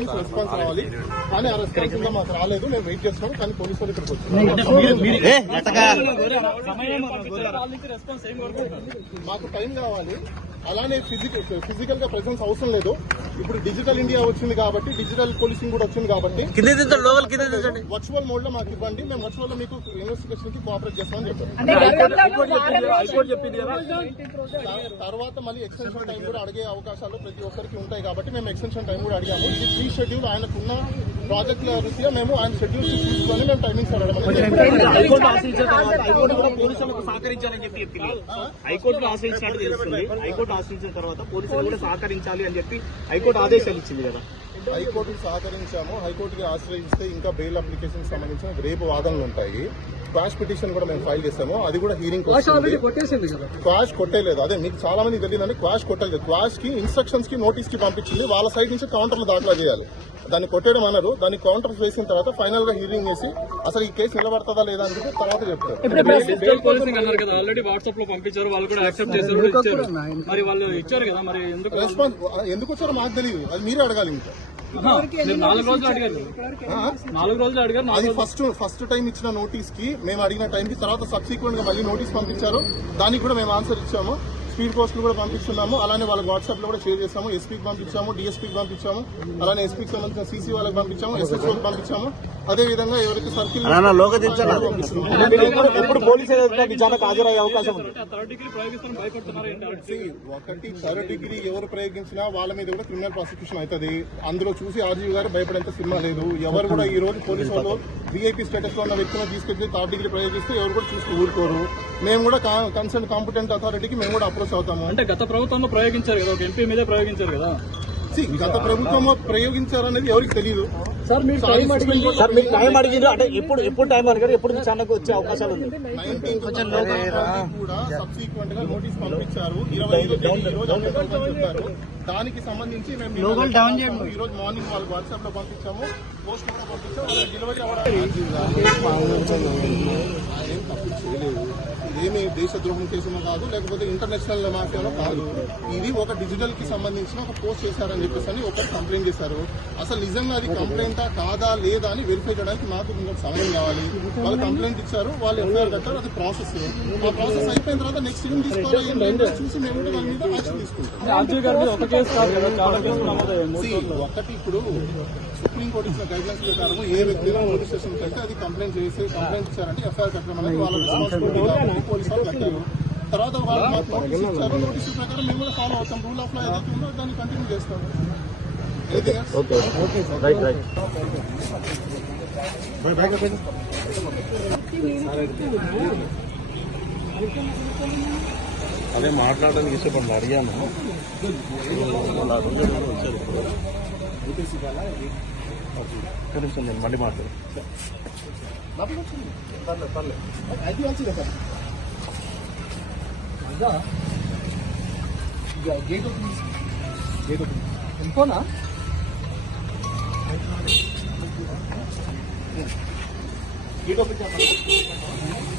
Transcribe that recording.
Times response రావాలి, కానీ ఆ రెస్పాన్స్ ఇంకా మాకు రాలేదు. మేము వెయిట్ చేస్తున్నాం, కానీ పోలీసు వాళ్ళు ఇక్కడికి వచ్చారు. మాకు టైం కావాలి. అలానే ఫిజికల్ గా ప్రెసెన్స్ అవసరం లేదు. ఇప్పుడు డిజిటల్ ఇండియా వచ్చింది కాబట్టి, డిజిటల్ పోలీసింగ్ కూడా వచ్చింది కాబట్టి వర్చువల్ మోడ్ లో మాకు ఇవ్వండి, మేము వర్చువల్ లో మీకు ఇన్వెస్టిగేషన్ కి కోఆపరేట్ చేస్తామని చెప్పారు. తర్వాత మళ్ళీ ఎక్స్టెన్షన్ టైం కూడా అడిగే అవకాశాలు ప్రతి ఒక్కరికి ఉంటాయి కాబట్టి మేము ఎక్స్టెన్షన్ టైం కూడా అడిగాము. ఇది ప్రీ షెడ్యూల్, ఆయనకున్న ప్రాజెక్టుల రీత్యా మేము ఆయన షెడ్యూల్ తీసుకొని మేము టైమింగ్స్ అడగడం. హైకోర్టులో ఆశ్రయించినట్టు తెలుస్తుంది. హైకోర్టు ఆశ్రయించిన తర్వాత పోలీసులు కూడా సహకరించాలి అని చెప్పి హైకోర్టు ఆదేశాలు ఇచ్చింది కదా. హైకోర్టుకు సహకరించాము. హైకోర్టుకి ఆశ్రయిస్తే ఇంకా బెయిల్ అప్లికేషన్ సంబంధించిన రేపు వాదనలు ఉంటాయి. క్వాష్ పిటిషన్ కూడా మేము ఫైల్ చేస్తాము. అది కూడా హీరింగ్ క్వాష్ కొట్టేలేదు. అదే మీకు చాలా మంది తెలియదండి, క్వాష్ కొట్టలేదు. క్వాష్ కి ఇన్స్ట్రక్షన్స్ కి నోటీస్ కి పంపించింది. వాళ్ళ సైడ్ నుంచి కౌంటర్లు దాఖలా చేయాలి. దాన్ని కొట్టడం అన్నారు. దాన్ని కౌంటర్ వేసిన తర్వాత ఫైనల్ గా హీరింగ్ చేసి అసలు ఈ కేసు నిలబడతాదా లేదా అని చెప్పి తర్వాత చెప్తారు. ఆల్రెడీ వాట్సాప్ లో పంపించారు, వాళ్ళు కూడా యాక్సెప్ట్ చేశారు. మరి వాళ్ళు ఇచ్చారు కదా, మరి రెస్పాన్స్ ఎందుకు వచ్చారో మాకు తెలియదు. అది మీరే అడగాలి. ఇంకా 4 రోజులు అడిగారు. 4 రోజులు అడిగారు. అది ఫస్ట్ టైం ఇచ్చిన నోటీస్ కి మేము అడిగిన టైం కి తర్వాత సబ్సిక్వెంట్ గా మళ్ళీ నోటీస్ పంపించారు. దానికి కూడా మేము ఆన్సర్ ఇచ్చాము. స్పీడ్ పోస్టులు కూడా పంపిస్తున్నాము. అలానే వాళ్ళకి వాట్సాప్ లో కూడా షేర్ చేస్తాము. ఎస్పీకి పంపించాము, డిఎస్పీకి పంపించాము, అలానే ఎస్పీకి సంబంధించిన సీసీ వాళ్ళకి పంపించాము, ఎస్ఎస్ఓకి పంపించాము. అదే విధంగా ఎవరికి సర్కిల్ ఎప్పుడు పోలీసులు విచారణకు హాజరయ్యే అవకాశం ఉంది. ఒకటి థర్డ్ డిగ్రీ ఎవరు ప్రయోగించినా వాళ్ళ మీద కూడా క్రిమినల్ ప్రాసిక్యూషన్ అవుతుంది. అందులో చూసి ఆర్జీవి గారు భయపడేంత సినిమా లేదు. ఎవరు కూడా ఈ రోజు పోలీసు వాళ్ళు వీఐపీ స్టేటస్ లో ఉన్న వ్యక్తులను తీసుకెళ్లి థర్డ్ డిగ్రీ ప్రయోగిస్తే ఎవరు కూడా చూసి ఊరుకోరు. మేము కూడా కన్సర్న్ కాంపిటెంట్ అథారిటీకి మేము కూడా అప్రోచ్ అవుతాము. అంటే గత ప్రభుత్వంలో ప్రయోగించారు కదా, ఒక ఎంపీ మీద ప్రయోగించారు కదా. గత ప్రభుత్వంలో ప్రయోగించారనేది ఎవరికి తెలియదు. సార్ మీరు టైం అడిగింది అంటే ఎప్పుడు టైం అడిగారు, ఎప్పుడు విచారణకు వచ్చే అవకాశాలు ఉంది. 19th కూడా సబ్సిక్వెంట్ గా నోటీస్ పంపించారు. 25 చెప్పారు. దానికి సంబంధించి మేము ఈ రోజు మార్నింగ్ వాళ్ళకి వాట్సాప్ లో పంపించాము, పోస్ట్ కూడా పంపించాము. డెలివరీ ఏం తప్పు చేయలేదు. ఇదేమి దేశద్రోహం కేసులో కాదు, లేకపోతే ఇంటర్నేషనల్ మాఫియాలో కాదు. ఇది ఒక డిజిటల్ కి సంబంధించిన ఒక పోస్ట్ చేశారని చెప్పేసి ఒకరు కంప్లైంట్ చేశారు. అసలు నిజంగా అది కంప్లైంటా కాదా లేదా అని వెరిఫై చేయడానికి మాకు ఇంకా సమయం కావాలి. వాళ్ళు కంప్లైంట్ ఇచ్చారు, వాళ్ళు ఎఫ్ఐఆర్ కట్టారు. అది ప్రాసెస్. ఆ ప్రాసెస్ అయిపోయిన తర్వాత నెక్స్ట్ ఏం తీసుకోవాలి చూసి మేము కూడా దాని మీద యాక్షన్ తీసుకుంటాం. ఒకటి ఇప్పుడు సుప్రీంకోర్టు ఇచ్చిన గైడ్ లైన్స్ ప్రకారం ఏ వ్యక్తి పోలీస్ స్టేషన్ కి వెళ్తే అది కంప్లైంట్ ఇచ్చారంటే ఎఫ్ఐఆర్ కట్టడం అనేది వాళ్ళ రెస్పాన్సిబిలిటీ కాబట్టి పోలీసు వాళ్ళు కట్టారు. తర్వాత వాళ్ళు మాకు నోటీస్ ఇచ్చారు. నోటీస్ ప్రకారం మేము కూడా ఫాలో అవుతాం. రూల్ ఆఫ్ లా ఏదైతే ఉందో దాన్ని కంటిన్యూ చేస్తాం. అదే మాట్లాడడానికి ఇష్టపడి అడిగాను. కనీసం నేను మళ్ళీ మాట్లాడు. అది మంచిదే sir. Gate open gate open